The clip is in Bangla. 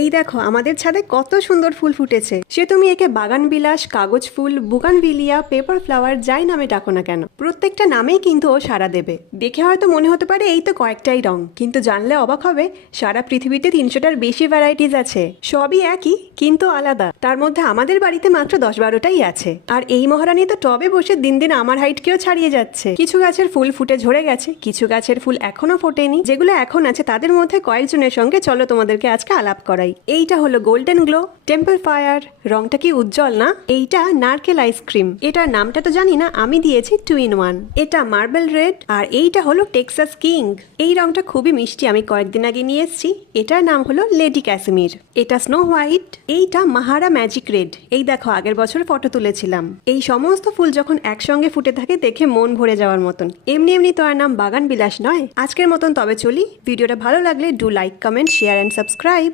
এই দেখো আমাদের ছাদে কত সুন্দর ফুল ফুটেছে। সে তুমি একে বাগান বিলাস, কাগজ ফুল, বুগানভিলিয়া, পেপার ফ্লাওয়ার যাই নামে ডাকো না কেন, প্রত্যেকটা নামেই কিন্তু ও সাড়া দেবে। দেখে হয়তো মনে হতে পারে এই তো কয়েকটাই রং, কিন্তু জানলে অবাক হবে সারা পৃথিবীতে 300টার বেশি ভ্যারাইটিস আছে। সবই একই কিন্তু আলাদা। তার মধ্যে আমাদের বাড়িতে মাত্র 10-12টাই আছে। আর এই মহারানী তো টবে বসে দিন দিন আমার হাইটকেও ছাড়িয়ে যাচ্ছে। কিছু গাছের ফুল ফুটে ঝরে গেছে, কিছু গাছের ফুল এখনো ফোটেনি। যেগুলো এখন আছে তাদের মধ্যে কয়েকজনের সঙ্গে চলো তোমাদেরকে আজকে আলাপ করাই। এইটা হলো গোল্ডেন গ্লো টেম্পল ফায়ার। রংটা কি উজ্জ্বল না? এইটা নারকেল আইসক্রিম। এটার নামটা তো জানি না, আমি দিয়েছি 2 in 1। এটা মার্বেল রেড। আর এইটা হলো টেক্সাস কিং। এই রংটা খুবই মিষ্টি, আমি কয়েকদিন আগে নিয়ে এসেছি। এটার নাম হলো লেডি ক্যাসিমির। এটা স্নো হোয়াইট। এইটা মাহারা ম্যাজিক রেড। এই দেখো আগের বছর ফটো তুলেছিলাম। এই সমস্ত ফুল যখন একসঙ্গে ফুটে থাকে দেখে মন ভরে যাওয়ার মতন। এমনি এমনি তো আর নাম বাগান বিলাস নয়। আজকের মতন তবে চলি। ভিডিওটা ভালো লাগলে do like, comment, share and subscribe.